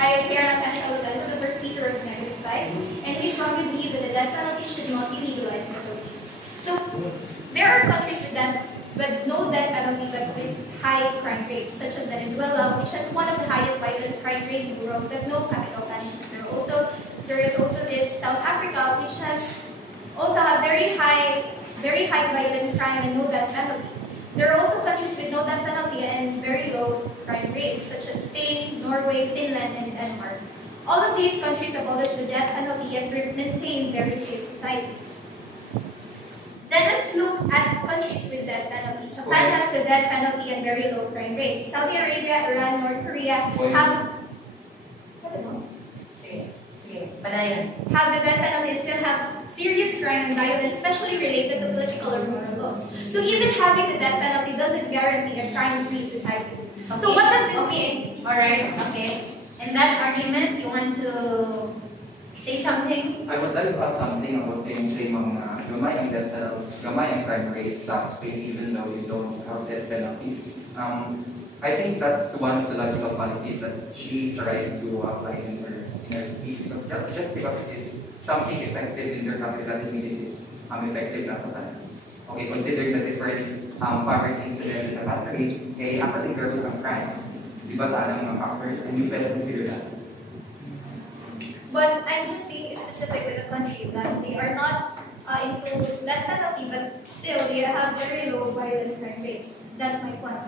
I, Karen Alcantara, the first speaker of the negative side, and we strongly believe that the death penalty should not be legalized in the Philippines. So there are countries with no death penalty but with high crime rates, such as Venezuela, which has one of the highest violent crime rates in the world, but no capital punishment. There is also this South Africa, which has also have very high violent crime and no death penalty. There are also countries with no death penalty and very low crime rates, such as Spain, Norway, Finland, and Denmark. All of these countries abolished the death penalty yet maintain very safe societies. Then let's look at countries with death penalty. Japan has a death penalty and very low crime rates. Saudi Arabia, Iran, North Korea have the death penalty and still have serious crime and violence, especially related to political or moral laws. So even having the death penalty doesn't guarantee a crime-free society. Okay. So what does this mean? Alright, okay. In that argument, you want to say something? I would like to ask something about saying gamay ang crime rate sa Spain even though you don't have death penalty. I think that's one of the logical policies that she tried to apply in her speech, because just because it is something effective in their country doesn't mean it is effective na sa country. Okay, considering the different poverty incidents in the country, as a figure of crimes, di ba sa alam mga factors, and you fail to consider that. But I'm just being specific with the country that they are not into death penalty, but still they have very low violent crime rates. That's my point.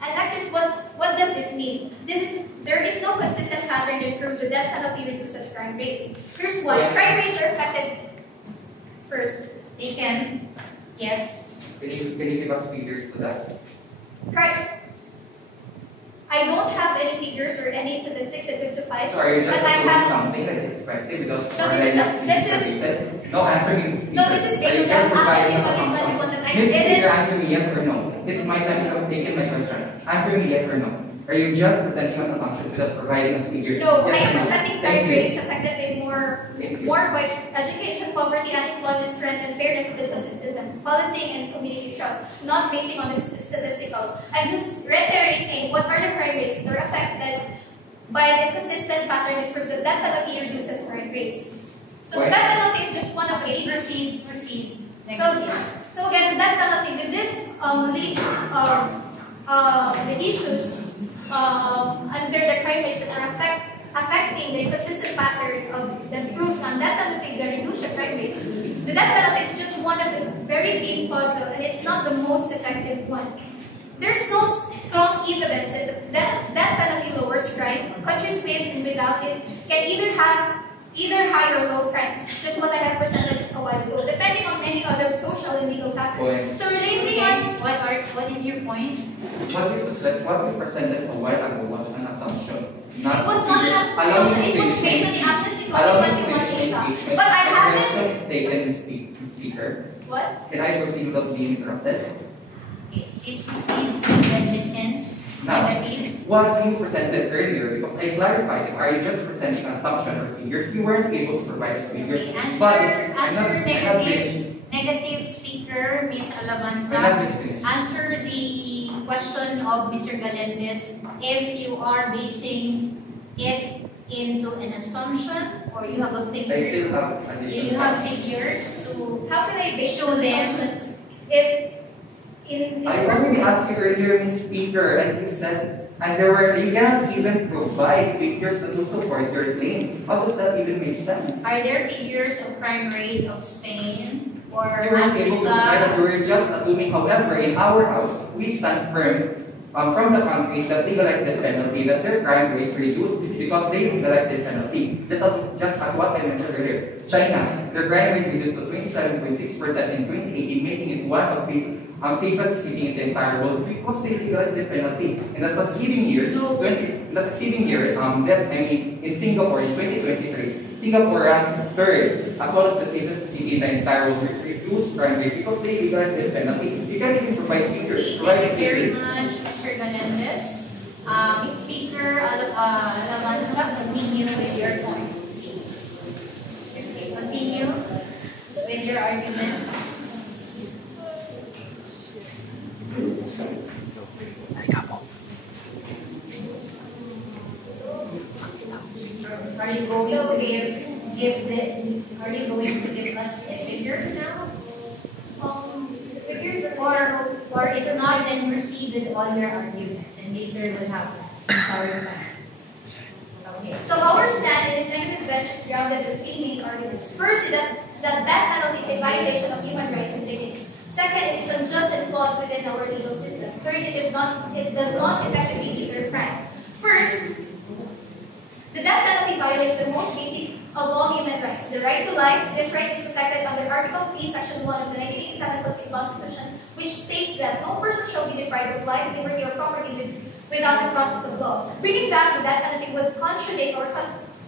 And next is what does this mean? There is no consistent pattern that proves the death penalty reduces crime rate. Here's why. Crime rates are affected first. They can. Yes. Can you give us figures to that? I don't have any figures or any statistics that could suffice. Sorry, you're just but I have something that is expected without No, answer me. No, this is based on the one that I did. Answer me yes or no. It's my time to have taken my question. Answer me yes or no. Are you just presenting us assumptions without providing us figures? No, yes, I am presenting crime rates affected by more by education, poverty, unemployment, strength, and fairness of the justice system, policing, and community trust, not basing on the statistical. I'm just reiterating what are the crime rates that are affected by the consistent pattern that proves that death penalty reduces crime rates. So the death penalty is just one of the proceed. So again, the death penalty with this list of the issues under the crime rates that are affecting the consistent pattern of that proves on death penalty the reduce the crime rates. The death penalty is just one of the very big puzzle, and it's not the most effective one. There's no strong evidence that death penalty lowers crime. Countries with and without it can either have high or low crime, just what I have presented a while ago, depending on many other social and legal factors. So relating on what is your point? What you presented a while ago was an assumption. It was not an assumption. It was based on the amnesty data. But I haven't. The question is taken, speaker. What? Can I proceed without being interrupted? Okay, please proceed and listen. Now, what you presented earlier, because I clarified, are you just presenting an assumption or figures? You weren't able to provide figures. Answer negative speaker, Ms. Alabanza. Answer the question of Mr. Galendez. If you are basing it into an assumption or you have a figures, you have figures to how can I base show them? Assumptions if I already asked you earlier, Ms. Speaker, and you said, you cannot even provide figures that will support your claim. How does that even make sense? Are there figures of crime rate of Spain or you weren't able to provide that. We were just assuming, however, in our house, we stand firm from the countries that legalized the penalty, that their crime rates reduced because they legalized the penalty. Just as what I mentioned earlier. China, their crime rate reduced to 27.6% in 2018, making it one of the safest city in the entire world because they legalized the penalty. In the succeeding years, in Singapore in 2023, Singapore ranks third as one of the safest city in the entire world with reduced crime rate because they legalized the penalty. You can't even provide figures. Thank you very much, Mr. Galendez. Speaker Alabanza, continue with your point, please. Okay, continue with your arguments. Sorry. Ay, kapo. Are you going So- to are you going to give us a figure now? Or if not, then proceed with all your arguments and later we'll have that. Sorry. Okay. So our stand in this negative bench is grounded in three main arguments. First is that death penalty is a violation of human rights and dignity. Second, it is unjust and flawed within our legal system. Third, it does not effectively deter crime. First, the death penalty violates the most basic of all human rights, the right to life. This right is protected under Article 3, Section 1 of the 1987 Philippine Constitution, which states that no person shall be deprived of life, liberty, or property without the process of law. Bringing back the death penalty would contradict our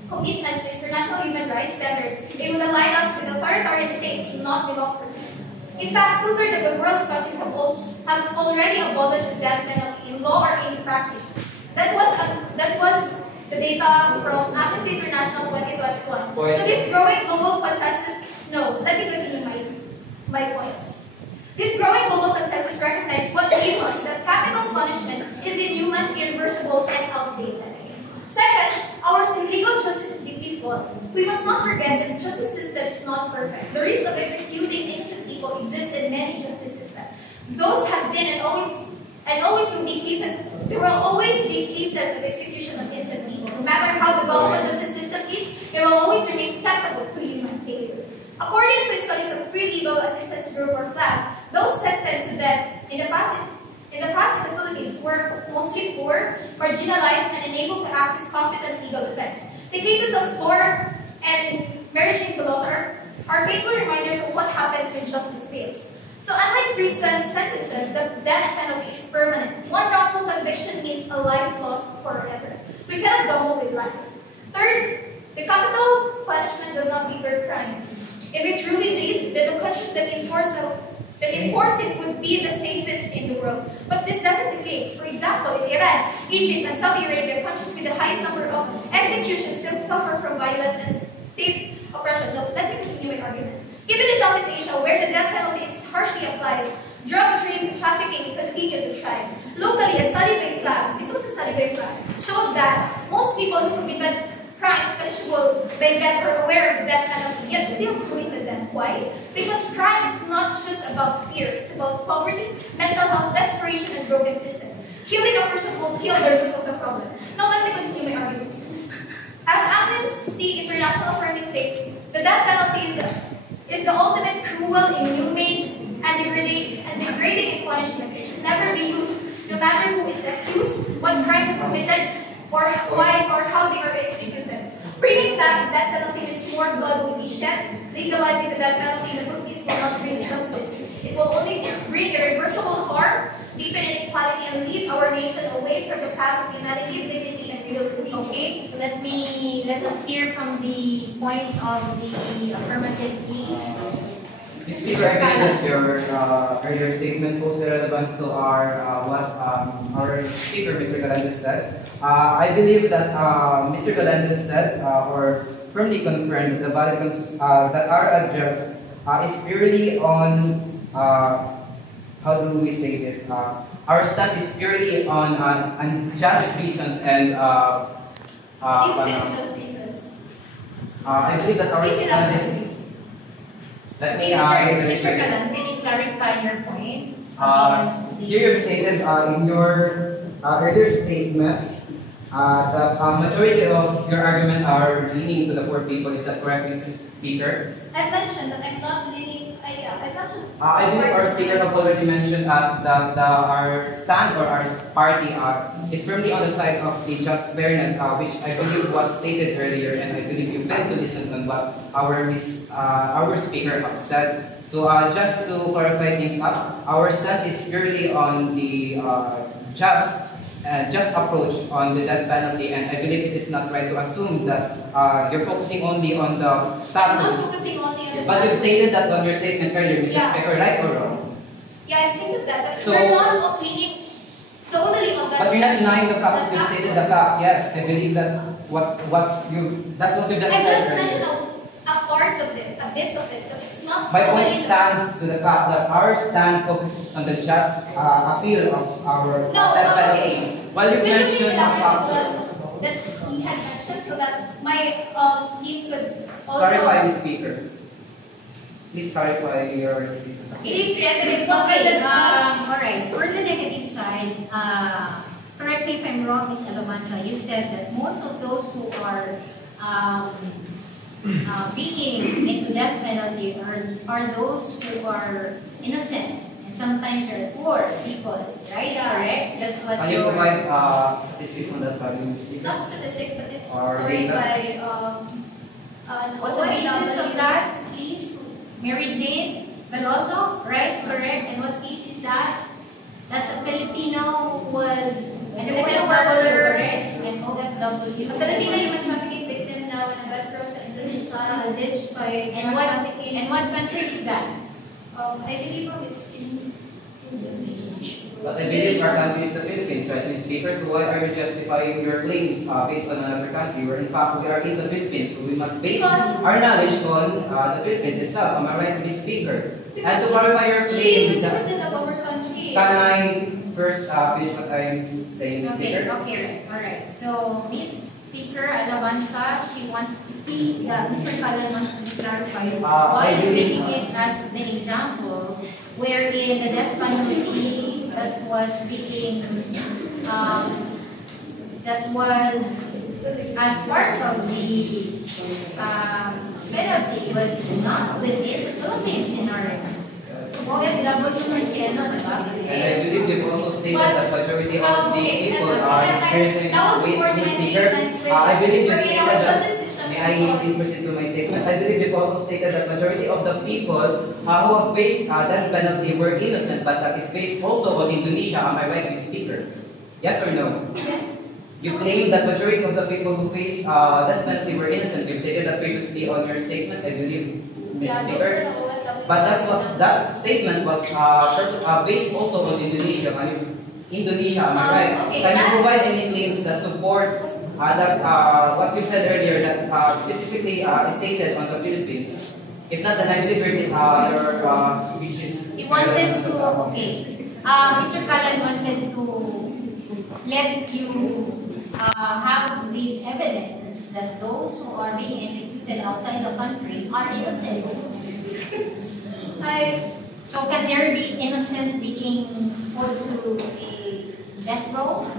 commitments to international human rights standards. It would align us with authoritarian states, not democracies. In fact, 2/3 of the world's countries have already abolished the death penalty in law or in practice. That was the data from Amnesty International 2021. So this growing global consensus, let me continue my points. This growing global consensus recognizes what equals that capital punishment is inhuman, irreversible, and outdated. Second, our legal justice is deeply flawed. We must not forget that the justice system is not perfect. The risk of executing innocent people exists in many justice systems. Those have been and always will be cases. There will always be cases of execution of innocent people. No matter how developed the justice system is, it will always remain susceptible to human failure. According to studies of Free Legal Assistance Group or FLAG, those sentenced to death in the past in the Philippines were mostly poor, marginalized, and unable to access competent legal defense. The cases of Flor and Marriage laws are painful reminders of what happens when justice fails. So unlike recent sentences, the death penalty is permanent. One wrongful conviction means a life lost forever. We cannot gamble with life. Third, the capital punishment does not deter crime. If it truly did, then the countries that enforce it would be the safest in the world. But this isn't the case. For example, in Iran, Egypt, and Saudi Arabia, countries with the highest number of executions still suffer from violence and state oppression. No, let me continue my argument. Even in Southeast Asia, where the death penalty is harshly applied, drug trade and trafficking continue to thrive. Locally, a study by FLAG, this was a study by FLAG, showed that most people who committed crimes punishable by death are aware of the death penalty, yet still committed them. Why? Because crime is not just about fear, it's about poverty, mental health, desperation, and broken system. Killing a person will kill the root of the problem. Now let me continue my arguments. As Amnesty International firmly states, the death penalty is the ultimate cruel, inhumane, and degrading punishment. It should never be used, no matter who is accused, what crime is committed, or why or how they are executed. Bringing back the death penalty means more blood will be shed. Legalizing the death penalty in the Philippines will not bring justice. It will only bring irreversible harm, deepen inequality, and lead our nation away from the path of humanity, dignity, and real freedom. Okay, let us hear from the point of the affirmative, please. Mr. Speaker, I believe that your earlier statement holds relevance to what our speaker, Mr. Galendez, said. I believe that Mr. Galendez said or firmly confirmed that the values that are addressed is purely on, how do we say this? Our stand is purely on unjust reasons and Just reasons. I believe that our stand is. Let me Mr. Galan, can you clarify your point? Here you stated in your earlier statement that majority of your argument are leaning to the poor people. Is that correct, Mr. Speaker? I mentioned that I'm not leaning. I mentioned. I believe our speaker have already mentioned that our stand or our party is firmly on the side of the just fairness, which I believe was stated earlier, and I believe you failed to listen on what our speaker have said. So just to clarify things up, our stand is purely on the just approach on the death penalty, and I believe it is not right to assume that you're focusing only on the I'm not status. focusing only on the But you status. stated that on your statement earlier, Mr. Yeah. Speaker, right or wrong? Yeah, I've stated that. But So- we're not leaning solely on that. But you're not section. denying the fact that you That stated the fact. Yes, I believe that that's what you just I said just earlier. mentioned a part of it, a bit of it, but it's not. My point totally- stands to the fact that our stand focuses on the just appeal of our No, death okay. penalty. While you Will you please mentioned elaborate fact. just that he had mentioned so that my team could also... Clarify the speaker. Please clarify your speaker. Please reiterate what were the Alright, for the negative side, correct me if I'm wrong, Ms. Alamanza, you said that most of those who are being into death penalty are those who are innocent and sometimes are poor people, right? Yeah. Correct? That's what Can you provide statistics on that value speaker? not statistics, but it's Or story data? by what's the basis of that, please? Mary Jane Veloso, right? Correct. And what case is that? That's a Filipino who was an Filipino OFW, worker. correct? An OFW. a Filipino human trafficking victim now in a bed cross in Indonesia, alleged by And what country is that? I believe it's in Indonesia. But I believe our country is the Philippines, right, Ms. Speaker? So why are you justifying your claims based on another country? Where in fact we are in the Philippines, so we must base Because- our knowledge on the Philippines itself. Am I right, Ms. Speaker? And to clarify your She is claim, a citizen of our country. can I first finish what I'm saying, Ms. Okay, Speaker? okay, alright. So, Ms. Speaker Alabanza, she wants to be, Mr. Callan wants to clarify why I you're believe- taking it as the example wherein the death penalty that was being, that was as part of the penalty was not within the Philippines in our OFW Marciano, diba? And I believe you've also stated that majority of the Okay, people and- are and- experiencing, that was wait, before Ms. my Speaker, statement with- I believe you wherein stated our that, justice system may is I flawed. please proceed to my statement? I believe you've also stated that majority of the people who have faced death penalty were innocent, but that is based also on Indonesia. Am I right, Ms. Speaker? Yes or no? You claim that majority of the people who face death penalty were innocent. You stated that previously on your statement, I believe, Ms. Yeah, those Speaker. were the OFW. But that's what that statement was based also on Indonesia. Indonesia, am I right? Okay, Can you that- provide any claims that supports that what you said earlier that specifically stated on the Philippines? If not, then I believe your speech is. He wanted to, okay, Mr. Callan wanted to let you have this evidence that those who are being executed outside the country are innocent. So can there be innocent being put to a death row?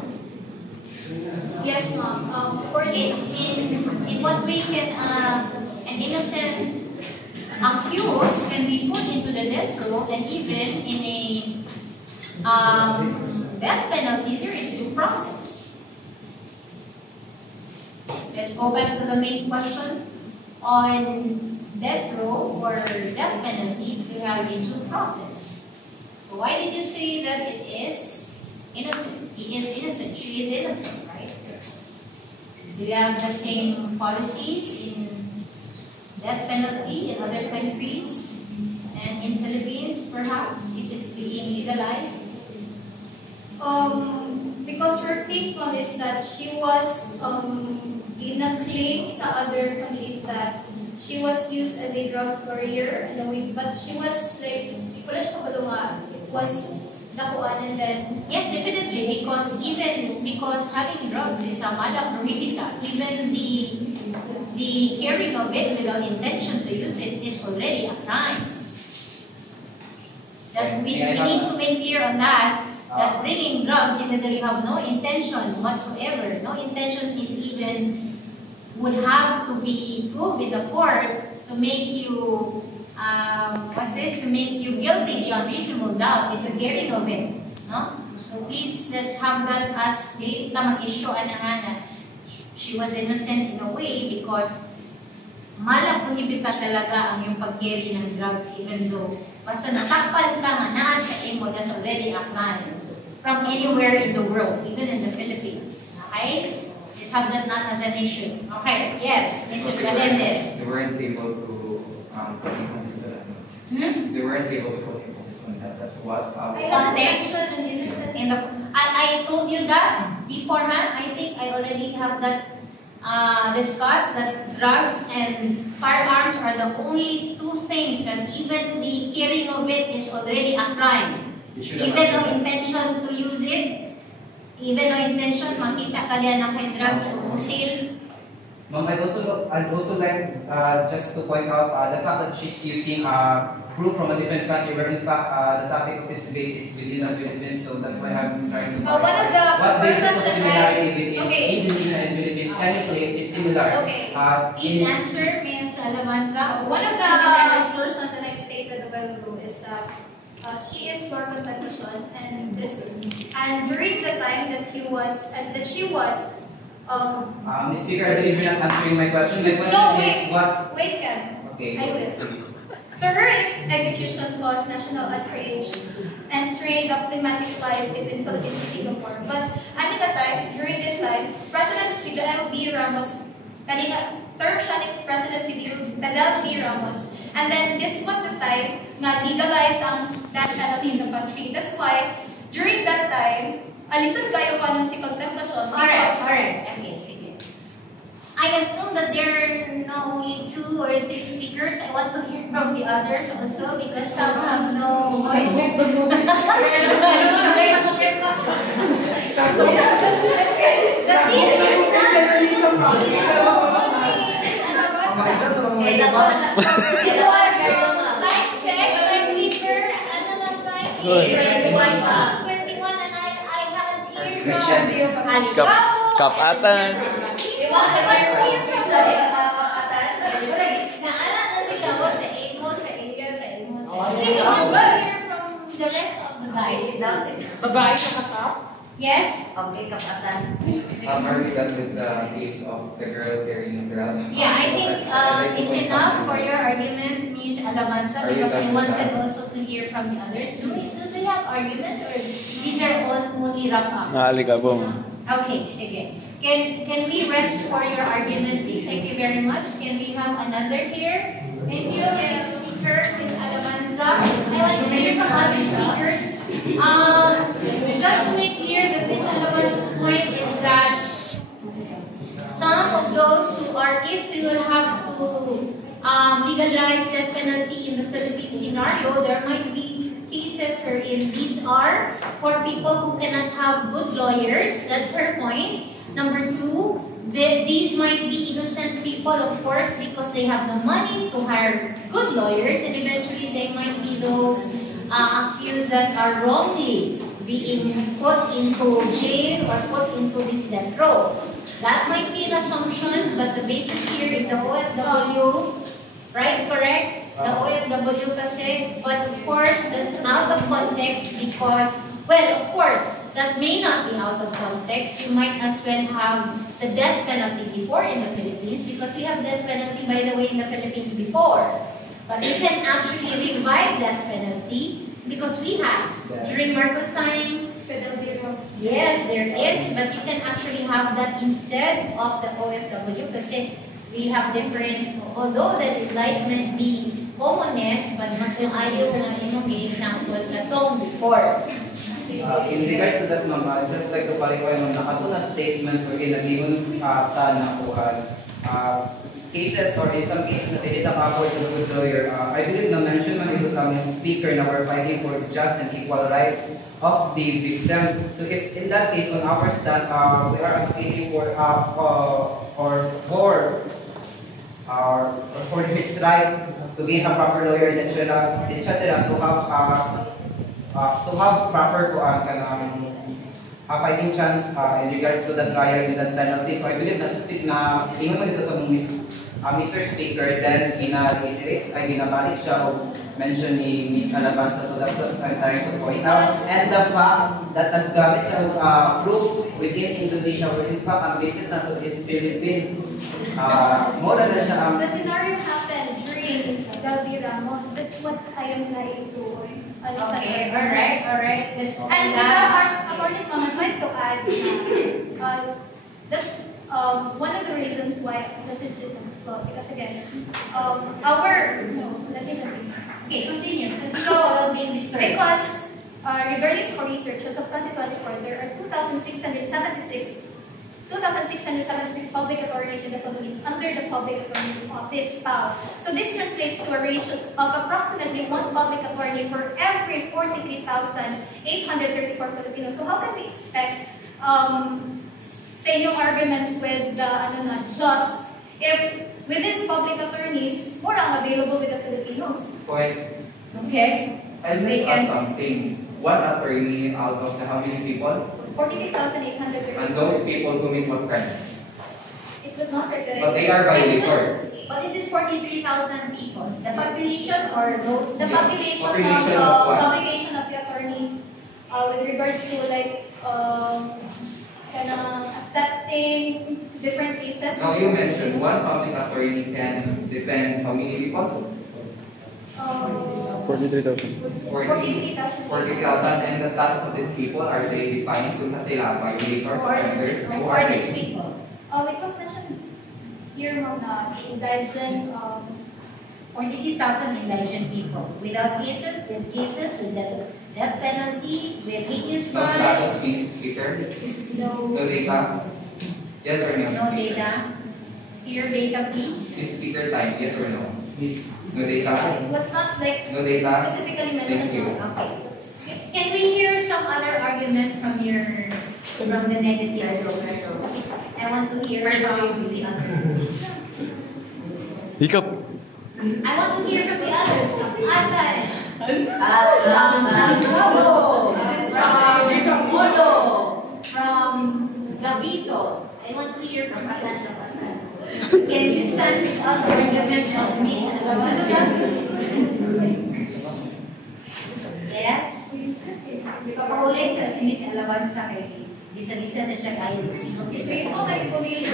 Yes, ma'am. For It's in what way can an innocent accused can be put into the death row, and even in a death penalty, there is due process. Let's go back to the main question. On death row or death penalty, you have a due process. So why did you say that it is innocent? He is innocent. She is innocent, right? Do you have the same policies in death penalty in other countries and in Philippines, perhaps, if it's being legalized? Because her case, ma'am, is that she was claim sa other countries that she was used as a drug courier, but she was like, di ko lang siya kabalo nga, was nakuan and then Yes, definitely, because having drugs is a mala prohibita. Even the carrying of it without intention to use it is already a crime. We need to make clear on that bringing drugs, even though you have no intention whatsoever, no intention is even would have to be proved in the court to make you to make you guilty beyond reasonable doubt is the carrying of it. No? So please, let's have that as tamang issue na she was innocent in a way because mala prohibita talaga ang yung pag-carry ng drugs even though basta nasakpan ka nga naa sa imo, that's already a crime from anywhere in the world, even in the Philippines. Okay? Let's have that not as an issue. Okay, yes, Mr. Galendez. They weren't able to put emphasis on that. They weren't able to put emphasis on that. That's what. I have mentioned an innocence. I told you that beforehand. I think I already have that discussed that drugs and firearms are the only two things that even the carrying of it is already a crime. Even no intention to use it, even no intention, makita ka niya na kay drugs o sale, Ma'am, I'd also like just to point out the fact that she's using proof from a different country, where in fact the topic of this debate is within the Philippines, so that's why I'm trying to One of the what basis persons of that similarity between Okay. Indonesia and Philippines can you claim is similar? Okay. Please answer, Ms. Alamanza. One of What's the similarity? persons that I've stated a while ago is that she is Morgan Peterson, and during the time that she was Ms. Speaker, I believe you're not answering my question. My question No, is wait. what? Wait, Ken. Okay. I will. So her execution caused national outrage and strained diplomatic ties between Philippines and Singapore. But at the time, during this time, President Fidel B. Ramos, term siya ni President Fidel B. Ramos. And then this was the time na legalize ang death penalty in the country. That's why, during that time, alisod kayo pa nun si contemplation. Alright. Okay, sige. I assume that there are not only 2 or 3 speakers. I want to hear from the others also because some have no voice. The team is not It was time check, time keeper, ano lang ba? 21 pa. 21 and I haven't heard from Kapatan. Naalala na sila mo sa Amo, sa Iya, sa Amo, sa Iya. I want to hear from the rest of the guys. Babae sa katap? Yes? Okay, kapatan. Are we done with the case of the girl carrying drugs? Yeah, I think it's enough for your argument, Ms. Alamanza, because I wanted also to hear from the others. Do they have argument or these are only wrap-ups? Naalikabong. Okay, sige. Can we rest for your argument, please? Thank you very much. Can we have another here? Thank you, Ms. Speaker, Ms. Alamanza. I want to hear from other speakers. Just to make clear that Ms. Alamanza's point is that some of those who are, if we will have to legalize death penalty in the Philippine scenario, there might be cases wherein these are for people who cannot have good lawyers. That's her point. Number 2, these might be innocent people, of course, because they have the money to hire good lawyers, and eventually they might be those accused that are wrongly being put into jail or put into this death row. That might be an assumption, but the basis here is the OFW, right? Correct? The OFW kasi, but of course, that's out of context because, well, of course, that may not be out of context. You might as well have the death penalty before in the Philippines because we have death penalty, by the way, in the Philippines before. But you can actually revive death penalty because we have. During Marcos' time, yes, there is, but you can actually have that instead of the OFW kasi we have different, although the enlightenment be commonest, but mas ayaw na yung example katong before. In regards to that, ma'am, I'd just like to clarify, ma'am, nakatuna statement or kinagingon ta na kuhan cases or in some cases na dili afford to good lawyer. I believe na mention man ito sa among speaker na we're fighting for just and equal rights of the victim. So if in that case, on our stand, we are advocating for his right to gain a proper lawyer, etc., to have proper fighting chance in regards to the trial with that penalty. So I believe na ingon mo dito sa Mr. Speaker, then gina-reiterate, ay ginabalik siya o mention ni Ms. Alamanza. So that's what I'm trying to point out. And the fact that naggamit siya proof within Indonesia, where in fact ang basis na to is Philippines. More than siya ang... The scenario happened during Del B. Ramos. That's what I am trying to Okay, alright. That's and attorneys, ma'am, I'd like to add that's one of the reasons why the system is flawed. Because again, okay, continue. So, because regarding for research, as of 2024, there are 2,676 public authorities in the Philippines under the Public Attorney's Office, PAO. So this translates to a ratio of approximately 1 public attorney for every 43,834 Filipinos. So how can we expect say yung arguments with the just with these public attorneys, more ang available with the Filipinos. Point. Okay. I'd like to ask something. One attorney out of the how many people? 43,830. And those people commit what crimes? It was not recorded. But they are violators. But this is 43,000 people. The population or those? The population Population of of what? population of the attorneys with regards to like kind of accepting different cases. Now you mentioned one public attorney can defend how many people? 43,000. 43,000. 40,000. And the status of these people, are they defined kung sa sila violators or offenders? Who are these people? It was mentioned here ma'am na indigent 42,000 indigent people. Without cases, with death penalty, with 8 years No fine, status, please, speaker. no. No data. Yes or no? no data. Clear data, please. Please, speaker time. Yes or no? No data. It was not like No data. specifically mentioned. Thank you. Okay. Can we hear some other argument from the negative voice? I want to hear from the others. Hiccup. I want to hear from the others. Atan. From Molo. From Gabito. I want to hear from Atan. Can you stand with other argument of Miss Alabanza? Yes? Papahuli sa si Miss Alabanza kay Disa-disa na siya kaya mag-sinong Wait, okay, pumili.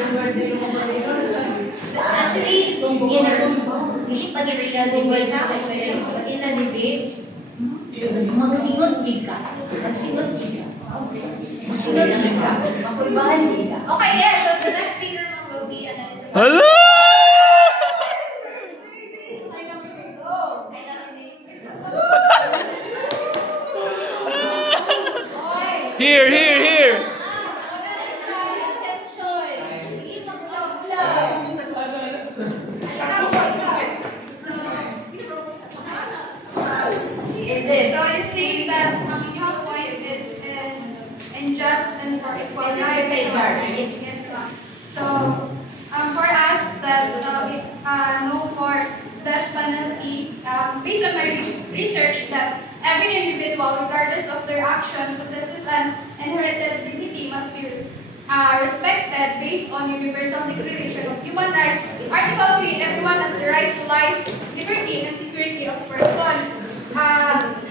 Actually, hindi pa ni-real debate na, in a debate, magsingon ka. Magsingon ka. Magsingon ka. Mapulbahan ka. Okay, yes. So the next speaker ma'am will be Annalisa. Hello! Here, here, here. So it's saying that your point is unjust and for equal This is rights. the paper, right? Yes, ma'am. So for us that we know for death penalty, based on my research, that every individual, regardless of their action, possesses an inherited dignity, must be respected based on Universal Declaration of Human Rights. Article 3, everyone has the right to life, liberty, and security of person,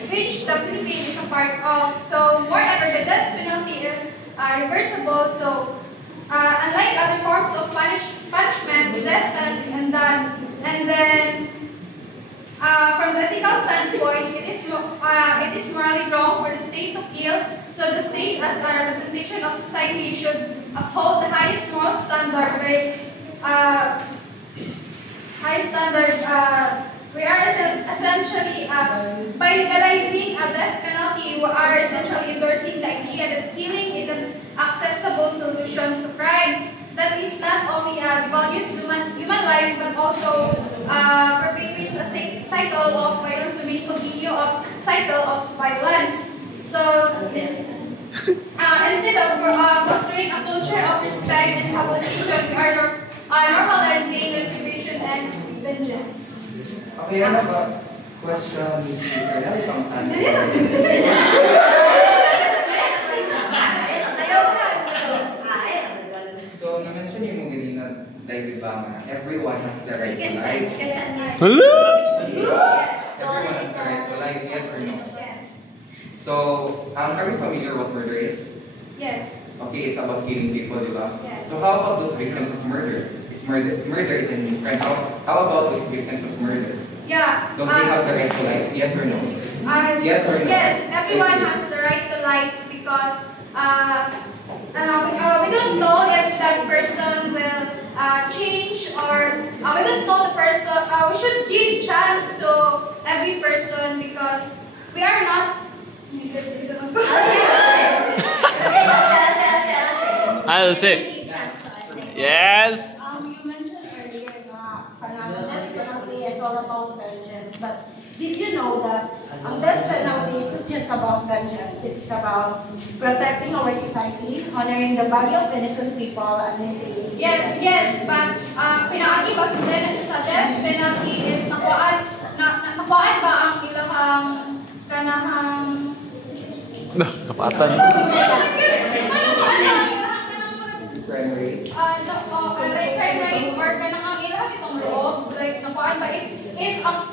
which the Philippines is a part of. So, moreover, the death penalty is reversible. So, unlike other forms of punishment, the death penalty and then from the ethical standpoint, it is morally wrong for the state to kill. So the state, as a representation of society, should uphold the highest moral standard. We are essentially by legalizing a death penalty, we are essentially endorsing the idea that killing is an acceptable solution to crime. That is not only values human life, but also perpetuates a cycle of violence, so may continue of cycle of violence. So instead of fostering a culture of respect and rehabilitation, we are normalizing retribution and vengeance. Okay, I have a question. So, na-mention yung mga ganina, like, diba, everyone has the right to life. Hello? Everyone has the right to life, yes or no? Yes. So, are you familiar what murder is? Yes. Okay, it's about killing people, diba? Yes. So, how about those victims of murder? Murder is a new crime. How about those victims of murder? Yeah. Don't they have the right to life? Yes or no? Yes or no? Yes, everyone Thank you. has the right to life because we don't know if that person will change, or we don't know the person. We should give chance to every person because we are not. I'll say. Yes. You mentioned earlier na death penalty is all about vengeance, but did you know that death penalty is not just about vengeance, it is about protecting our society, honoring the value of innocent people, and maintaining Yes, but pinakaiba sa Tapatan. Crime rate. Like crime rate or kanang ang ilahat itong loob, like nakuan ba if ang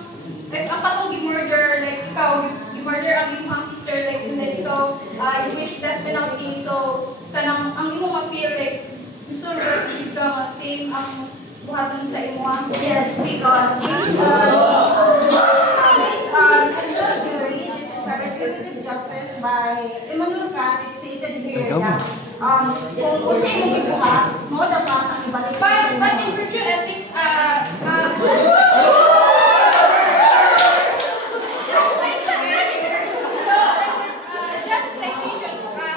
katong gi-murder, like ikaw gi-murder ang imong sister, like and then ikaw you wish death penalty, so kanang ang imo ma-feel like gusto ra gyud ka nga same ang buhaton sa imo. Yes, because based on judge jury, this is a retributive justice by Immanuel Kant. It stated here that kung unsa imong gibuhat, mo dapat ang ibalik. But in virtue ethics,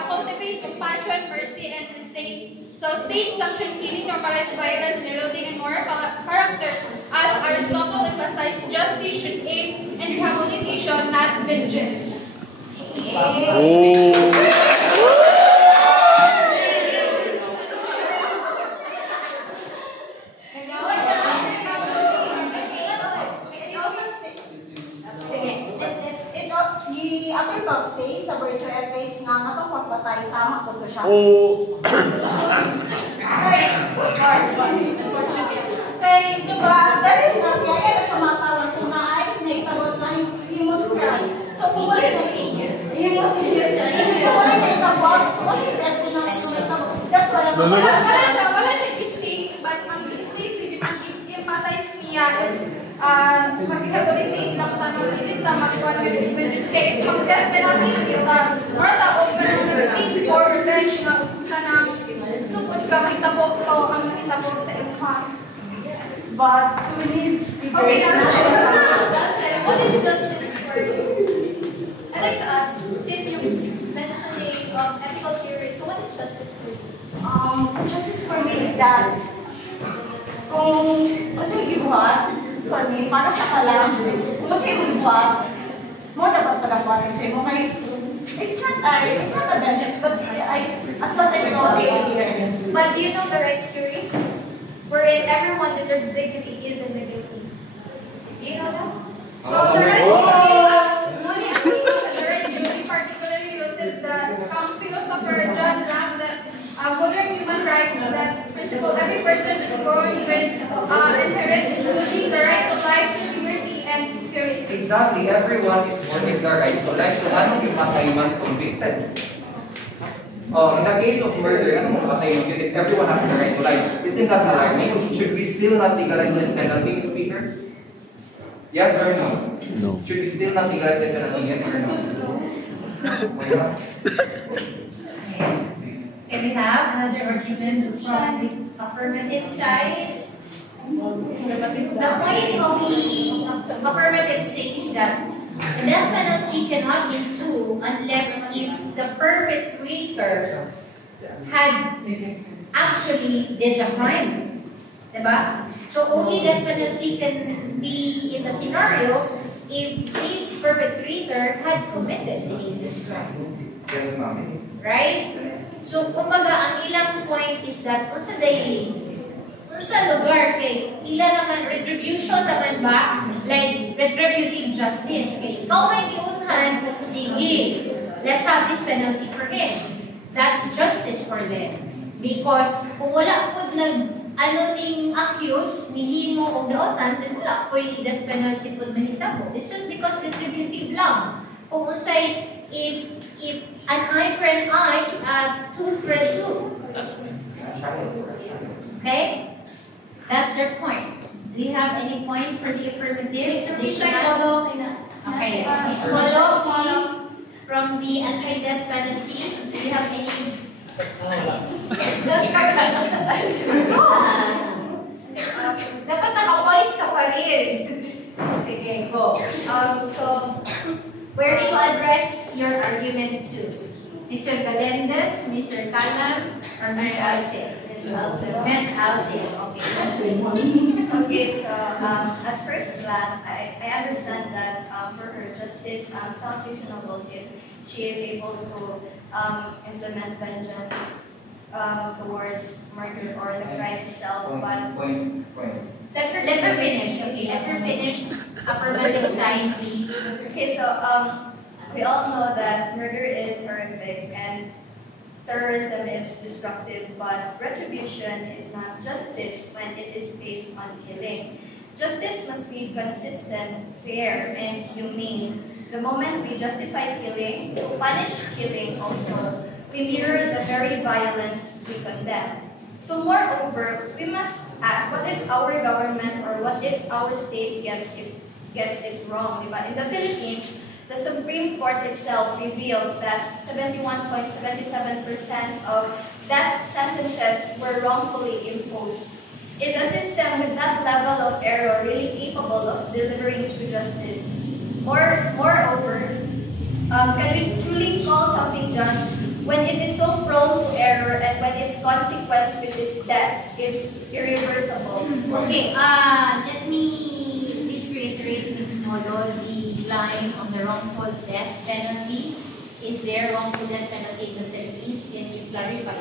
cultivate compassion, mercy, and restraint. So state-sanctioned killing normalizes violence, eroding in moral characters. As Aristotle emphasized, justice should aim in rehabilitation, not vengeance. The upper box states sa virtue ethics nga katong pagpatay tama po siya. Kaya di ba, dahil natin ay siya matawan kung naay naisabot na himos crime. So kung wala na himos na itabot, so wala na itabot. That's why Wala siya distinct, but ang distinct emphasize niya is mag-rehabilitate lang tanong, hindi lang mag-one with vengeance. Kaya pag death penalty na kita, marata o seek for revenge na sukod ka, mahitabo ko ang mahitabo sa imha. but we need Okay, what is justice for you? I'd like to ask, since you mentioned ethical theory, so what is justice for you? justice for me is that kung kasi gibuhat for me, para sa kalam, kung kasi gibuhat, mo dapat palapatin sa mo kay it's not a vengeance, but as what I know, But do you know the rights theories? Wherein everyone deserves dignity, even the guilty. Do you know that? So the rights theory, the rights theory particularly noted that philosopher John Locke that modern human rights, that principle every person is born with inherent including the right to life, liberty, and security. Exactly, everyone is born with the right to life. So anong yung patay man convicted? In the case of murder, anong patay man convicted? Everyone has the right to life. Isn't that alarming? Should we still not legalize the penalty, Speaker? Yes or no? No. Should we still not legalize the penalty? Yes or no? Why not? Can we have another argument from the affirmative side? The point of the affirmative says that the death penalty cannot ensue unless if the perpetrator had actually did the crime. Diba? So only death penalty can be in the scenario if this perpetrator had committed this crime. Yes, ma'am. Right? So, kumbaga, ang ilang point is that, kung sa daily, kung sa lugar, kay ilan naman retribution naman ba? Like, retributive justice. Kay ikaw may diunhan, sige, let's have this penalty for him. That's justice for them. Because, kung wala po ning accuse, nihimo o daotan, then wala po yung death penalty po mahitabo. It's just because retributive lang. Kung say, if an eye for an eye, tooth for a tooth. Okay? That's their point. Do you have any point for the affirmative? Mr. Bishop Polo. Okay. Ms. Polo, please, from the anti-death penalty, do you have any? Dapat naka-voice ka pa rin. Okay, go. Where do you address your argument to? Mr. Galendez, Mr. Calam, or Ms. Alcid? Ms. Alcid, okay. Okay, so at first glance, I understand that for her, justice sounds reasonable if she is able to implement vengeance towards murder or the crime itself. But Let her finish. Okay, let her finish. Affirmative sign, please. okay, so We all know that murder is horrific and terrorism is destructive, but retribution is not justice when it is based on killing. Justice must be consistent, fair, and humane. The moment we justify killing, to punish killing also, we mirror the very violence we condemn. So moreover, we must ask, what if our government or what if our state gets it wrong? Diba? In the Philippines, the Supreme Court itself revealed that 71.77% of death sentences were wrongfully imposed. Is a system with that level of error really capable of delivering true justice? Moreover, can we truly call something just when it is so prone to error and when its consequence, which is death, is irreversible? Okay, let me please reiterate, Ms. Molo, the line on the wrongful death penalty. Is there wrongful death penalty in the Philippines? Can you clarify?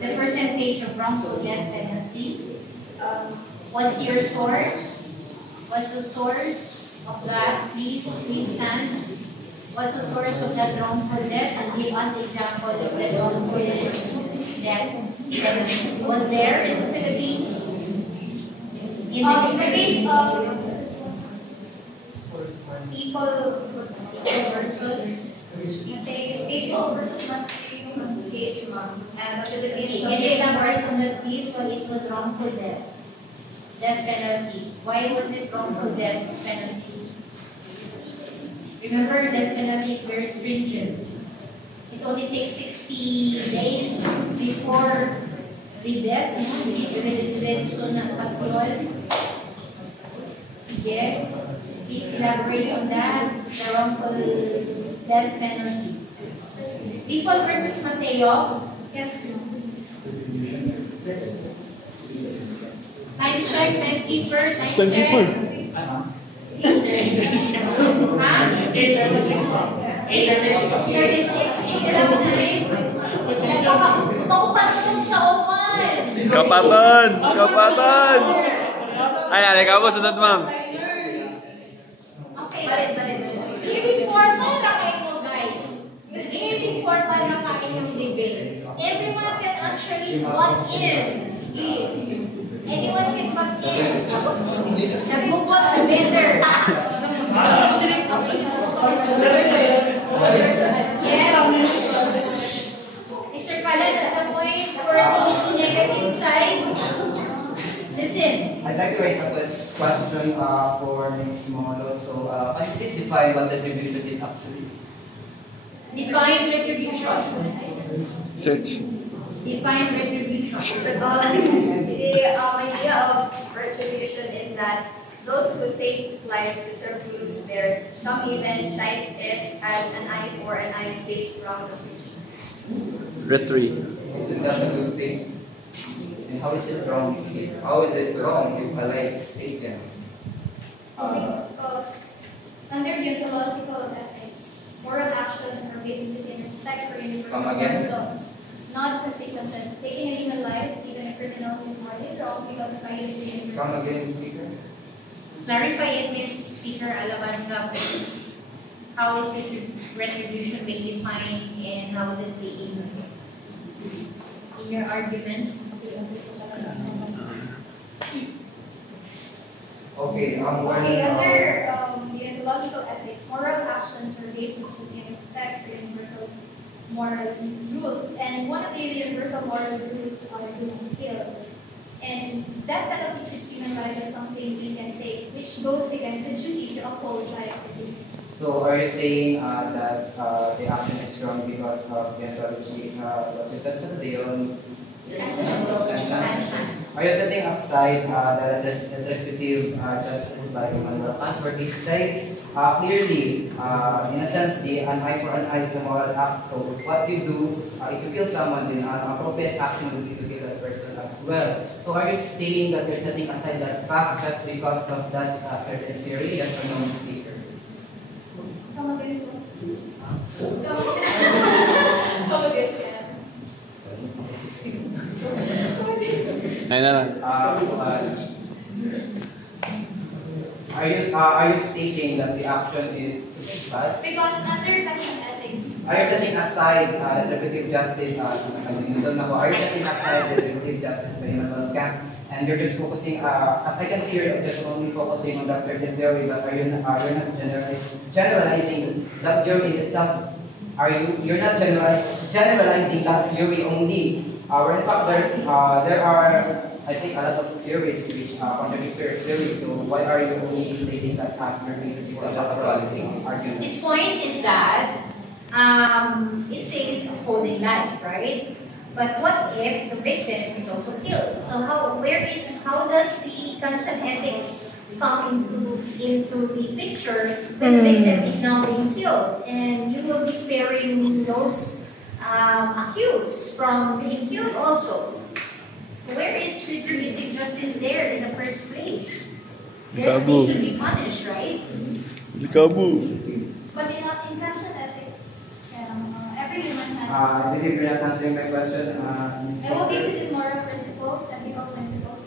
The percentage of wrongful death penalty. What's your source? What's the source of that? Please stand. What's the source of that wrongful death? And give us example of that wrongful death penalty. Was there in the Philippines? In the case of people versus Matthew case, and the Philippines. Can you elaborate on that, please? Why it was wrongful death penalty? Why was it wrongful death penalty? Remember, death penalty is very stringent. It only takes 60 days before the death. Diretso ng patrol. Sige. Please elaborate on that, the wrongful death penalty. People versus Mateo. Yes. Time check, timekeeper, time check. Timekeeper. Ha? 36. Ilang time? Nagpapatong sa oman. Kapatan! Ay, alika po, sunod ma'am. Okay. Hearing formal na kayo mo, guys. Hearing formal na kayo yung debate. Everyone can actually butt in. Anyone can butt in. Nag-move on better. Yes. Mr. Kalan, that's the point for the negative side. Listen. I'd like to raise a question for Ms. Molo. So, can you please define what retribution is actually? Define retribution. Search. Define retribution. The idea of retribution is that those who take life deserve to lose theirs. Some even cite it as an eye for an eye based wrong restriction. Retreat. Isn't that a good thing? And how is it wrong? How is it wrong if a life is taken? Because under deontological ethics, moral action are based in respect for universal moral laws, not consequences. Taking a human life, even a criminal, is morally wrong because it violates the universal. Come again, Speaker. Clarify it, Ms. Speaker Alabanza, please. How is retribution being defined and how is it being in your argument? Okay, Under deontological ethics, moral actions are based in respect for universal moral rules, and one of the universal moral rules are do not kill. And that penalty treats human life as something we can take, which goes against the duty to uphold life. So, are you saying that the action is wrong because of the anthology, what you said today on Action. Are you setting aside the retributive justice by Immanuel Kant, where he says clearly, in a sense, an eye for an eye is a moral act. So what you do, if you kill someone, then an appropriate action would be to kill that person as well. So are you saying that you're setting aside that fact just because of that certain theory? Yes or no, Speaker? Come again. Ayun na lang. Are are you stating that the action is bad? Because under convention ethics, Are you setting aside retributive justice? Are you setting aside the retributive justice sa human camp? And you're just focusing, as I can see, you're just only focusing on that certain theory, but you're not generalizing that theory itself? You're not generalizing that theory only? Where in fact there are, I think, a lot of theories which contradict your theory. So why are you only stating that as your basis for the argument? His point is that it says upholding life, right? But what if the victim is also killed? So how does the conscience ethics come into the picture when the victim is now being killed, and you will be sparing those accused from being killed also? Where is retributive justice there in the first place? They should be punished, right? but in conscience ethics, every human has. I believe you're not answering my question. I will base it in moral principles, ethical principles.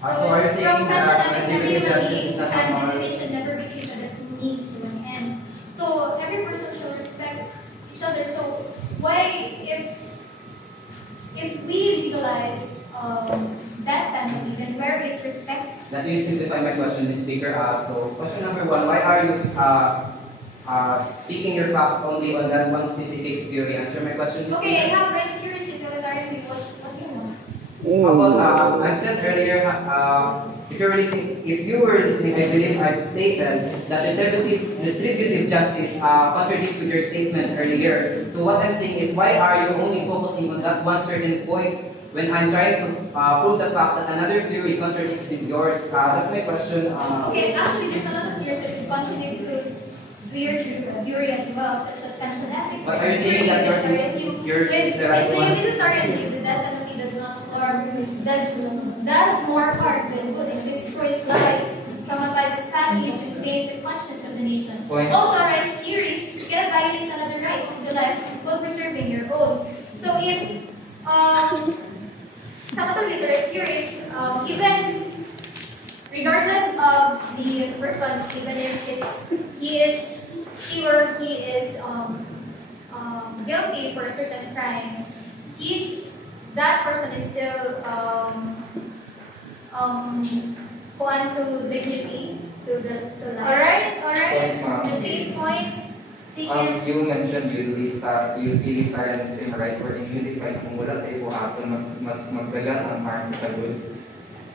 So are you saying from conscience ethics, every retributive human justice being is not has moral? limitation, never be treated as means to an end. So every person should respect each other. So why, if we legalize death penalty, then where is respect? Let me simplify my question, Ms. Speaker. So question number one, why are you speaking your facts only on that one specific theory? Answer my question, Ms. Okay, I Speaker. have rights to utilitarian people. What do you want? Well, I've said earlier, if you were listening, I believe I've stated that retributive justice contradicts with your statement earlier. So what I'm saying is, why are you only focusing on that one certain point when I'm trying to prove the fact that another theory contradicts with yours? That's my question. Okay, actually, there's a lot of theories that contradict to your theory as well, such as conscience ethics. But are you saying that yours is the right one? In the utilitarian view, the death penalty does not does more harm than good. It destroys lives, traumatizes families, and stains the conscience of the nation. Point. Also, rights theories cannot violate another rights to life while preserving your own. So if some of these rights theories, even regardless of the person, even if she or he is guilty for a certain crime, that person is still going to dignity to life. Alright. Point, ma'am. The 3 point taken. You mentioned utilitarianism, right? Where in unify kung wala tayo buhaton, mas magdagan ang harm sa good.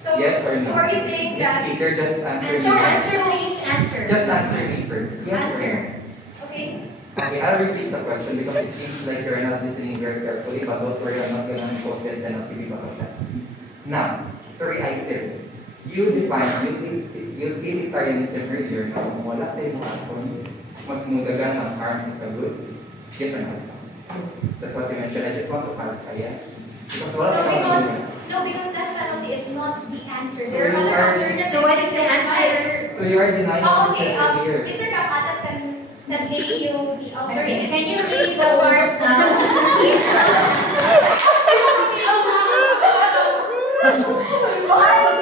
So, Yes or no? so are you saying Ms. that? Speaker, just answer me. Answer, please, answer. Just answer me first. Yes Answer. or no? Okay. Okay, I'll repeat the question because it seems like you're not listening very carefully, but don't worry, I'm not gonna impose the penalty because of that. Now, to reiterate, you define utilitarianism earlier na kung wala tayong action, mas mudagan ang harm sa good. Yes or no? That's what you mentioned. I just want to clarify, yeah? Because wala tayong action. Because that penalty is not the answer. There are other alternatives. So what is the answer? So you are denying Oh, okay. what you said earlier. Mr. Kapata can lay you the alternatives. Can you read the words now?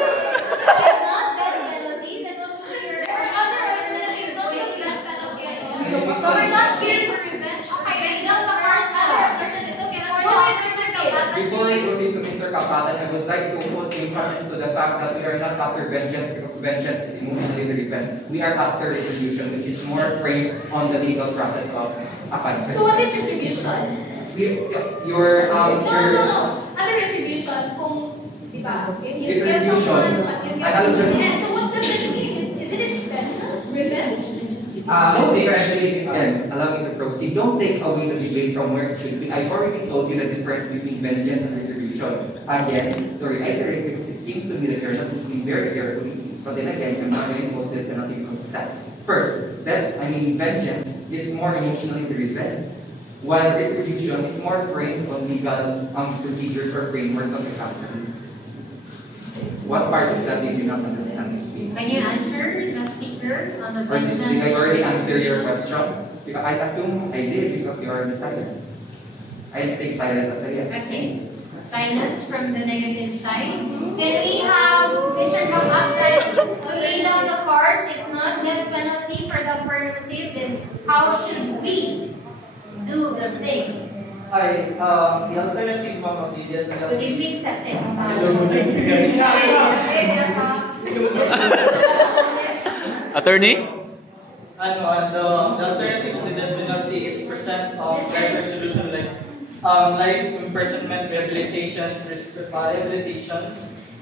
Not that penalty, that will be your. There are other alternatives, not just that penalty alone. So we're not here for revenge. Okay, that's a harsh alternatives. Okay, let's go with Mr. Kapata. Before we proceed to Mr. Kapatan, I would like to put emphasis to the fact that we are not after vengeance because vengeance is emotionally driven. We are after retribution, which is more framed on the legal process of a country. So what is retribution? Your No. Under retribution, kung, di ba? If you kill Retribution. someone, but you I kill have someone. to- And so what does it mean? Is it vengeance? Revenge? Ms. Speaker, actually, Then, allow me to proceed. Don't take away the debate from where it should be. I've already told you the difference between vengeance and retribution. Again, to reiterate, because it seems to me that you're not listening very carefully. But then again, I'm not going to impose the penalty because of that. First, vengeance is more emotionally driven, while retribution is more framed on legal procedures or frameworks of the country. What part of that did you not understand, Ms. P? Can you answer the speaker on the Or did vengeance? I already answer your question? Because I assume I did because you are silent. I take silence as a yes. Okay. Silence from the negative side. Can we have Mr. Kapatan to lay down the cards if how should we do the thing? The alternative mga kapatid, Could you please accept Attorney? the alternative to the death penalty is percent of life resolution life imprisonment, rehabilitations,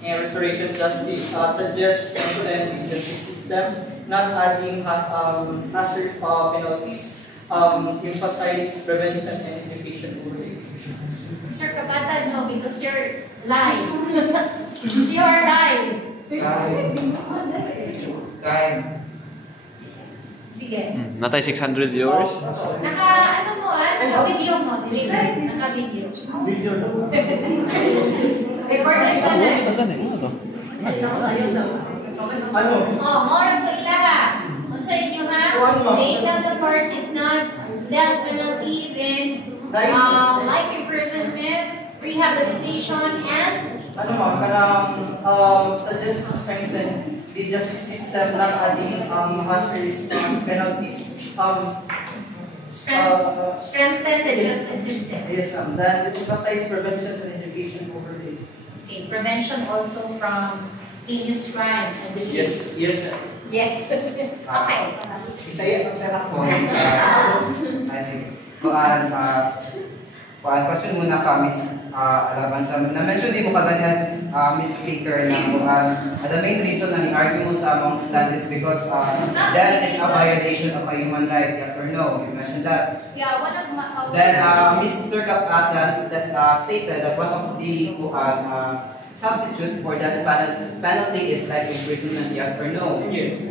and restoration justice. Suggests end justice system, not adding harsher penalties. Emphasize prevention and education over executions. Sir Kapata, no, because you're live. You're live. Time. Sige. Natay 600 viewers. Naka-video mo, deliver. Naka-video. Recorded ka na. Ano? Oh, more to ilaha. Unsa inyo ha? Lay down the cards, if not death penalty, then life imprisonment, rehabilitation, and Ano ma'am, suggest strengthen the justice system, not adding harsher penalties. strengthen the justice system. Yes, then emphasize prevention and education over this. Okay, prevention also from heinous crimes, I believe. Yes, sir. Yes. Okay. Isaya sa point. I think. Question muna pa, Miss Alabanza. Na-mention din mo kaganyan, Miss Speaker, na the main reason na i-argue mo sa among stand is because that is a violation of a human right. Yes or no? You mentioned that. Yeah, one of my... Then, Mr. Kapatan stated that one of the substitute for that penalty is life imprisonment. Yes or no? Yes.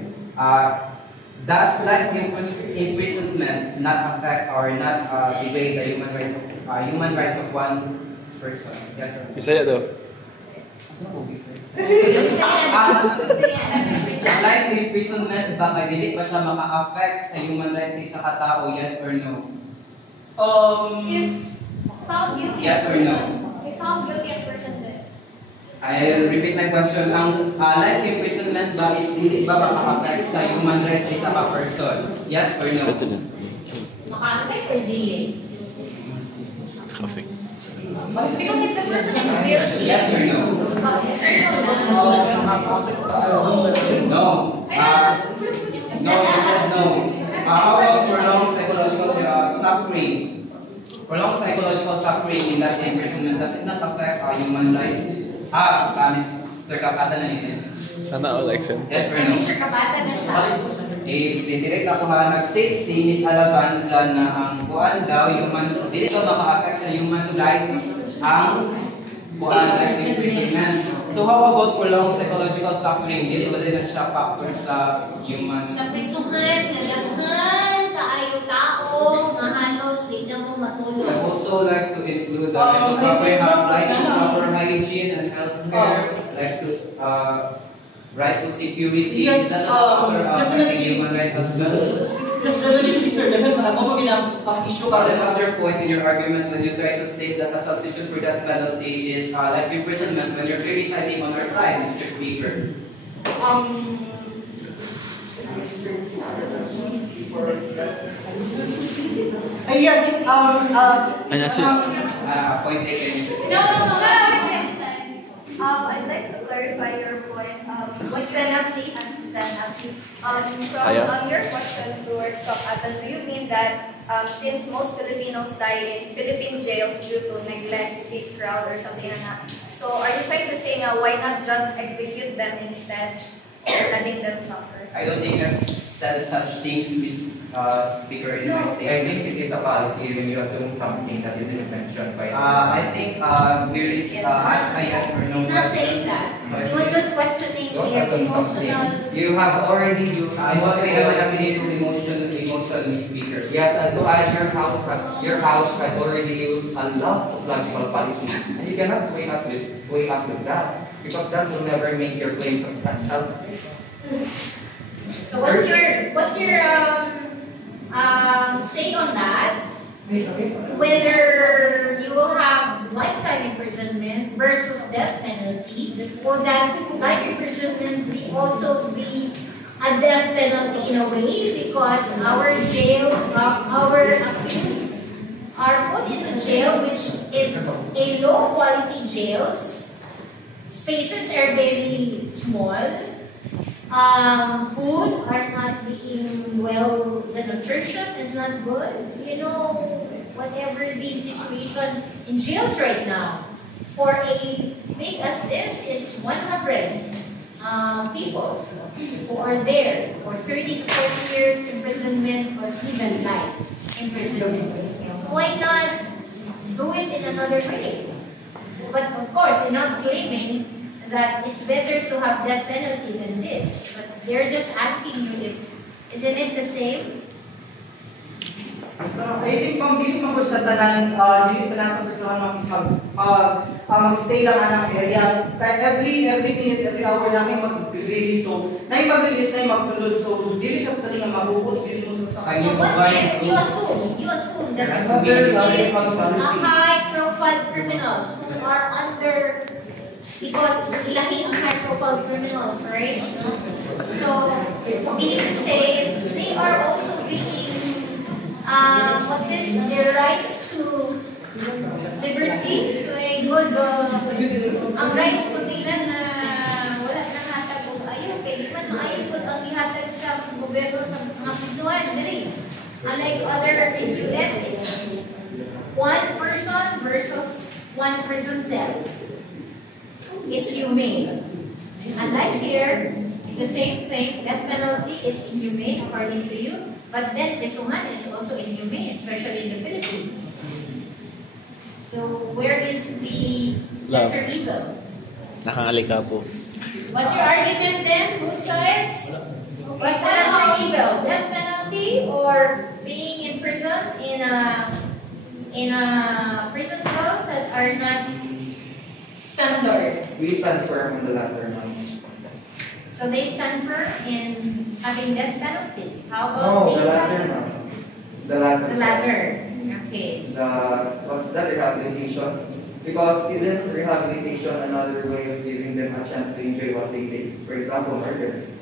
Does life imprisonment not affect or not degrade the human rights of one person? Yes or no? Bisaya daw. Life imprisonment ba kay dili ba siya maka-affect sa human rights sa isa ka tao? Yes or no? If found guilty Yes of or no? person, if found guilty of person, then I'll repeat my question. Ang life imprisonment ba is dili ba maka-affect sa human rights sa isa ka person? Yes or no? Maka-affect or delay? Coffee. because if the person is guilty, Yes or no? yes or no? No. No, you said no. How about prolonged psychological suffering? Prolonged psychological suffering in life imprisonment, does it not affect human life? Mr. Kapata na nito. Sana election. Yes or no? Mr. Kapata na siya. Direct ako nag-state si Miss Alabanza na ang kuan daw, dili ito maka-affect sa human rights ang kuan life imprisonment. So how about prolonged psychological suffering? Dili ba din siya factor sa human? Sa prisuhan, nalaghan, kaayo tao, nga halos, di na mo I matulog. also like to include the proper hygiene and healthcare, like to right to security. Yes, Is that affecting definitely. human right as well? Yes, definitely, sir. Definitely, issue para There's sa other point in your argument when you try to state that a substitute for that penalty is life imprisonment when you're clearly citing on our side, Mr. Speaker. Yes, Ano si? Point taken. No. I'd like to clarify your point. Stand up, please. Stand up, please. Saya. From your question towards Kapatan, do you mean that since most Filipinos die in Philippine jails due to neglect, disease, crowd, or something like that, so are you trying to say now why not just execute them instead of letting them suffer? I don't think I've said such things, Mr. Speaker, in my I statement. think it is a policy when you assume something that isn't mentioned by I think we're asked a yes or no He's not question. saying that. He was just questioning Don't their assume something. emotional... You have already used I want to have an ability to emotional, Mr. Speaker. Yes, and to add, your house has already used a lot of logical policy. And you cannot sway us with that. Because that will never make your claim substantial. So what's your say on that? Whether you will have lifetime imprisonment versus death penalty, or that life imprisonment will also be a death penalty in a way because our jail, our accused are put into jail, which is a low quality jails. Spaces are very small. Food are not being well, the nutrition is not good. You know, whatever the situation in jails right now. For a big as this, it's 100 people who are there for 30 to 40 years imprisonment or even life imprisonment. So why not do it in another way? But of course, they're not claiming that it's better to have death penalty than this. But they're just asking you if, isn't it the same? I think ma'am, dili man ko sa tanan, dili tanan sa personal ma'am is mag-stay lang anang area. Kaya every minute, every hour namin mag-release. So, na yung mag-release, na yung magsulod. So, dili siya tayo nga mabukot, dili mo sa kanya. But then, you assume that this is a high-profile criminals who are under, because lahi ang high-profile criminals, right? So, meaning to say, they are also being their rights to liberty, to a good, ang rights po nila na wala nang hatag o ayaw, kaya di man maayon po ang ihatag sa gobyerno sa mga pisuan, dali. Unlike other in US, it's one person versus one prison cell. It's humane. Unlike here, it's the same thing. Death penalty is inhumane according to you. But then, prisuhan is also inhumane, especially in the Philippines. So, where is the lesser evil? Nakangalika po. What's your argument then, both sides? What's the lesser evil? Death penalty or being in prison in a prison cells that are not standard? We stand firm on the latter, ma'am. So they stand firm in having death penalty. How about No, the the latter, ma'am. The latter. The latter. Okay. What's that, rehabilitation? Because isn't rehabilitation another way of giving them a chance to enjoy what they did? For example, murder.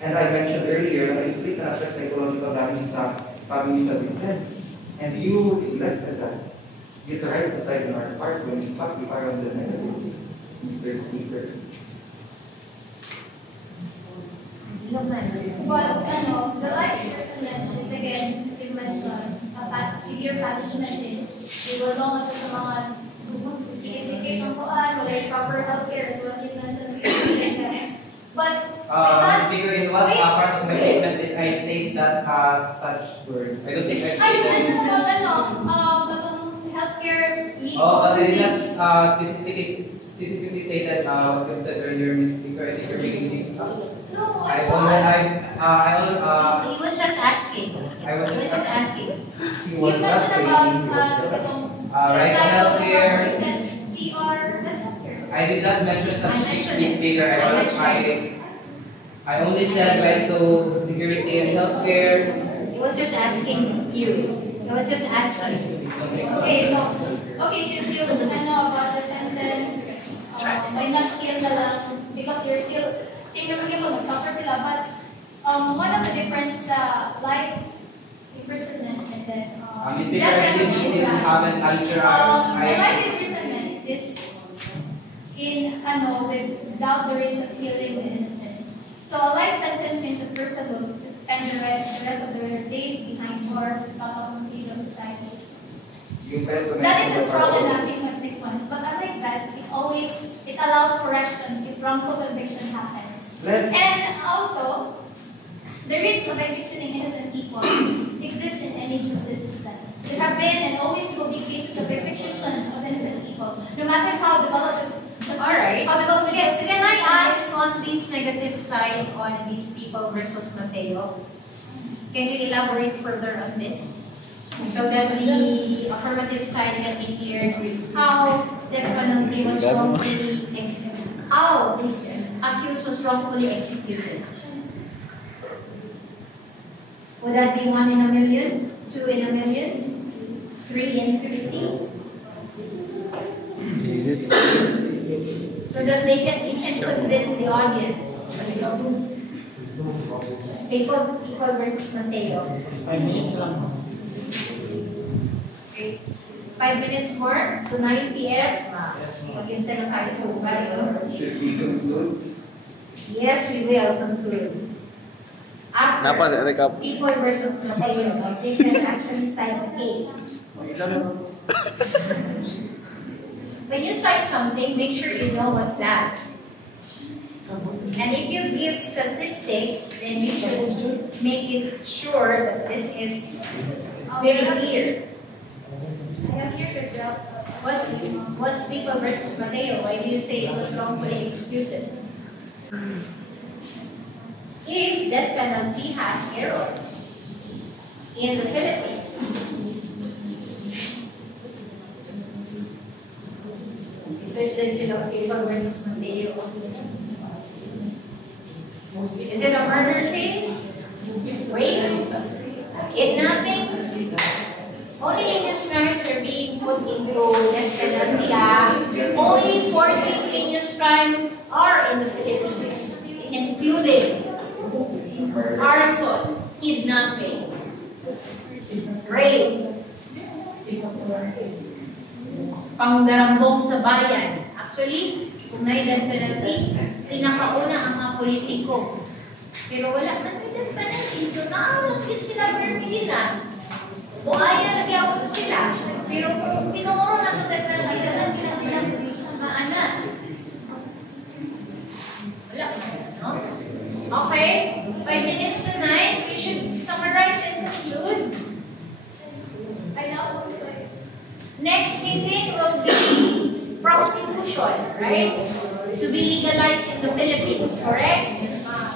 And I mentioned earlier, na inflict na siya psychological damage sa family sa victims. And you neglected that. You tried to side on our part when in fact we are on the negative, Mr. Speaker. But the life imprisonment is again, as you mentioned, severe punishment is they will no longer sa mga sige-sige ng kuan, wala yung proper healthcare is what you mentioned. But Speaker, in what part of my statement did I state that such words? I don't think I you stated. mentioned about katong healthcare legal. Oh, but I did not specifically say that what you said earlier, Ms. Speaker. I think you're making things up. No, I He was just asking. I was He was just asking. He you was not mentioned raising about your katong right to healthcare. CR, that's healthcare. I did not mention such I things, mentioned Ms. it. Speaker. I only said right to security and healthcare. He was just asking you. He was just asking. Okay, since you about the sentence, why not kill na lang? Because you're still, same naman kayo, mag-suffer sila, but one of the difference life imprisonment and then Ms. Speaker, I think you still haven't answered. the life imprisonment is without the risk of killing the innocent. So a life sentence means a person will spend the rest of their days behind bars, cut off from freedom society. That is a strong enough 6 months, but unlike that, it allows correction if wrongful conviction happens. And also, the risk of executing innocent people exists in any justice system. There have been and always will be cases of execution of innocent people, no matter how developed. Alright. Yes, Can I ask on this negative side on these people versus Mateo? Can you elaborate further on this? So that the affirmative side can be heard how death penalty was wrongfully executed. How this accused was wrongfully executed. Would that be 1 in a million? 2 in a million? 3 in 50? So that they can convince the audience. People versus Mateo. 5 minutes lang. Okay. 5 minutes more to 9 p.m. Maghintay na tayo sa umayo. Should we conclude? Yes, we will conclude. After Napa sa recap. people versus Mateo, they can actually cite the case. When you cite something, make sure you know what's that. And if you give statistics, then you should make it sure that this is very clear. I have here as well. What's people versus Mateo? Why do you say it was wrongfully executed? If death penalty has errors in the Philippines, search din sila people versus Mateo. Is it a murder case? Rape? Kidnapping? Only heinous crimes are being put into death penalty act. Only 14 heinous crimes are in the Philippines, including arson, kidnapping, rape, pangdarambong sa bayan. Actually, kung may death penalty, pinakauna ang mga politiko. Pero wala man may death penalty, so naawag din sila permilina. O ayaw nagyawag sila. Pero kung pinuro na ito death penalty, hindi na sila maanan. Wala man, no? Okay, 5 minutes to 9, we should summarize and conclude. I now want to Next meeting will be prostitution, right? To be legalized in the Philippines, correct?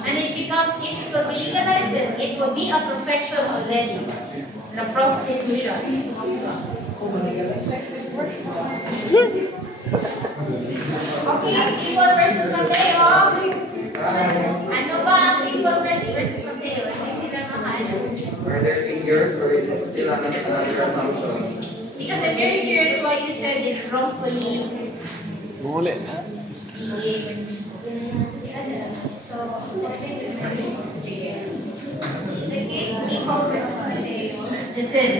And it will be legalized, then it will be a profession already. The prostitution. Okay, people versus Mateo. Ano ba ang people versus Mateo? Hindi sila mahanap. Are there figures or sila another assumptions? Because I'm very curious why you said it's wrongfully Muli. being. So, the case people versus Mateo Listen,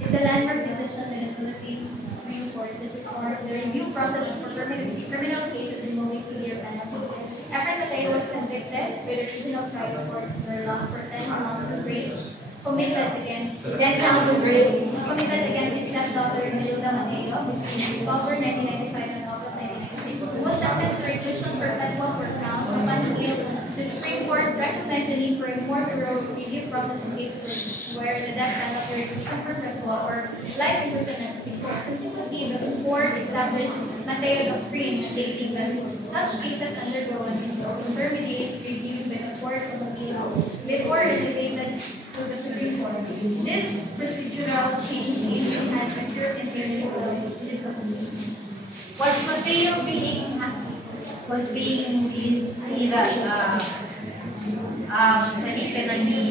is a landmark decision in the Philippines Supreme Court that required the review process for criminal cases involving severe penalties. Efren Mateo was convicted with a criminal trial court for 10 counts of rape committed against 10 counts of rape. committed against his stepdaughter Melinda Mateo between October 1995 and August 1996, who was sentenced to reclusion perpetual for count upon appeal. The Supreme Court recognized the need for a more thorough review process in cases where the death penalty, reclusion perpetual, or life imprisonment is imposed. Consequently, the court established Mateo doctrine stating that such cases undergo an intermediate review by the Court of Appeals before elevated to the Supreme Court. This procedural change aims to enhance the in fairness of this proceeding. Was Mateo being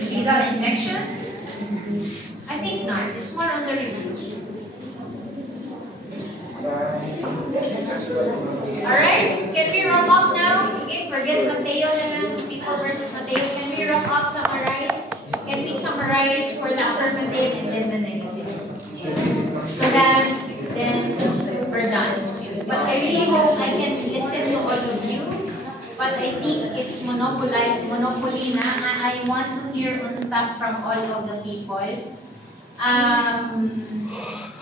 legal injection? I think not. It's more on the review. Alright, can we wrap up now? Sige, forget Mateo na lang, people versus Mateo. Can we wrap up, summarize? Can we summarize for the affirmative and then the negative? So that, then we're done. But I really hope I can listen to all of you. But I think it's monopoly na. I want to hear on top from all of the people.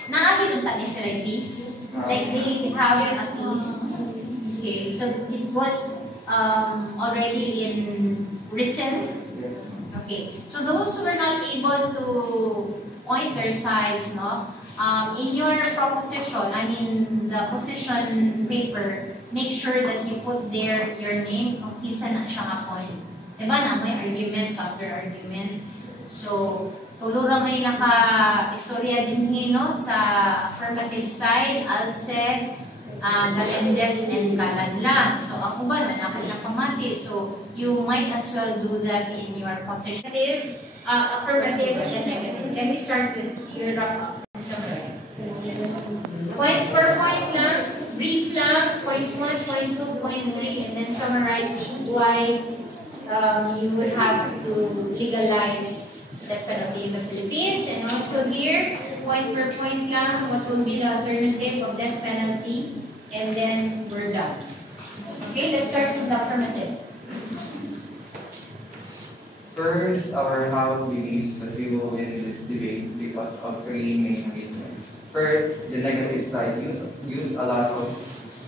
Naagin tali sila peace. Like they have at least. Okay, so it was already in written. Okay, so those who were not able to point their sides, no, in your proposition, I mean the position paper, make sure that you put there your name kung kisa na siya nga point. Diba na may argument, counter argument. So, tulura may naka-istorya din no, sa affirmative side, Alced, Galendez, and Calanlan. So, ako ba na nakamati? So, you might as well do that in your position. Affirmative and negative. Can we start with your wrap-up? Point per point lang, brief lang, point 1, point 2, point 3, and then summarize why you would have to legalize death penalty in the Philippines. And also here, point per point lang, what will be the alternative of death penalty, and then we're done. Okay, let's start with the affirmative. First, our House believes that we will win this debate because of three main reasons. First, the negative side used a lot of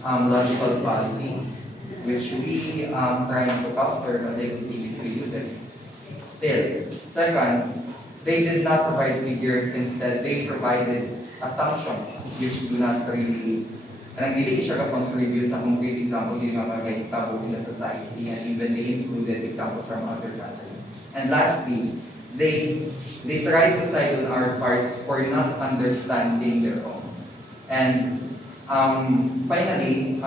logical policies, which we trying to counter, but they continue to use it. Still, second, they did not provide figures. Instead, they provided assumptions which do not really hindi siya ka-contribute sa concrete example yung mga mahitabo in the society, and even they included examples from other countries. And lastly, they try to side on our parts for not understanding their own. And finally,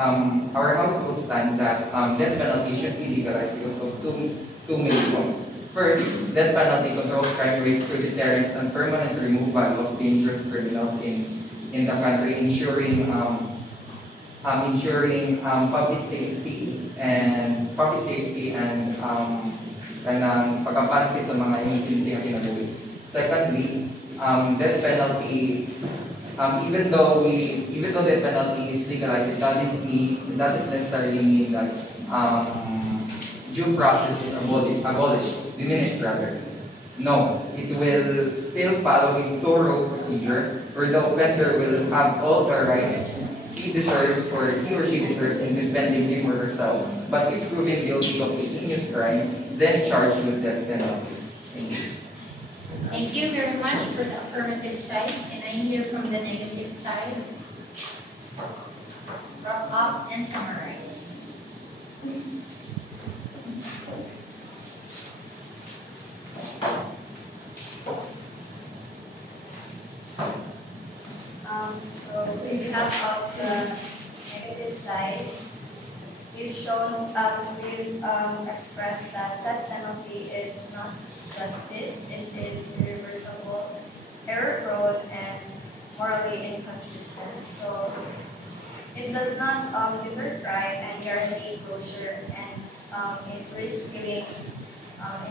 our House will stand that death penalty should be legalized because of two main points. First, death penalty controls crime rates through deterrence and permanent removal of dangerous criminals in the country, ensuring public safety and kanang pagkampante sa mga insidente na kinabuhi. Secondly, death penalty, even though death penalty is legalized, it doesn't necessarily mean that due process is abolished, diminished rather. No, it will still follow a thorough procedure where the offender will have all the rights he deserves or he or she deserves in defending him or herself. But if proven guilty of a heinous crime, then charged with death penalty. Thank you. Thank you very much for the affirmative side. And I hear from the negative side. Wrap up and summarize. So in behalf of the negative side, we've expressed that death penalty is not justice. It is irreversible, error-prone, and morally inconsistent. So it does not deter crime and guarantee closure, and it risks killing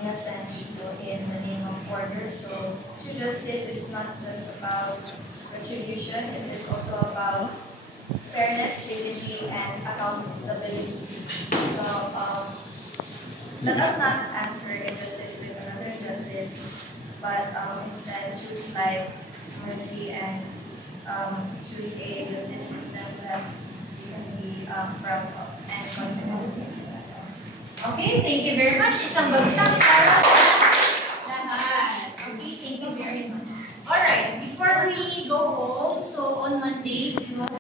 innocent people in the name of order. So true justice is not just about retribution, it is also about fairness, dignity, and accountability. So let us not answer injustice with another justice, but instead choose life, mercy, and choose a justice system that we can be proud of and confident in. Okay, thank you very much. Isang bagsak para lahat. Okay, thank you very much. Alright, before we go home, so on Monday, we will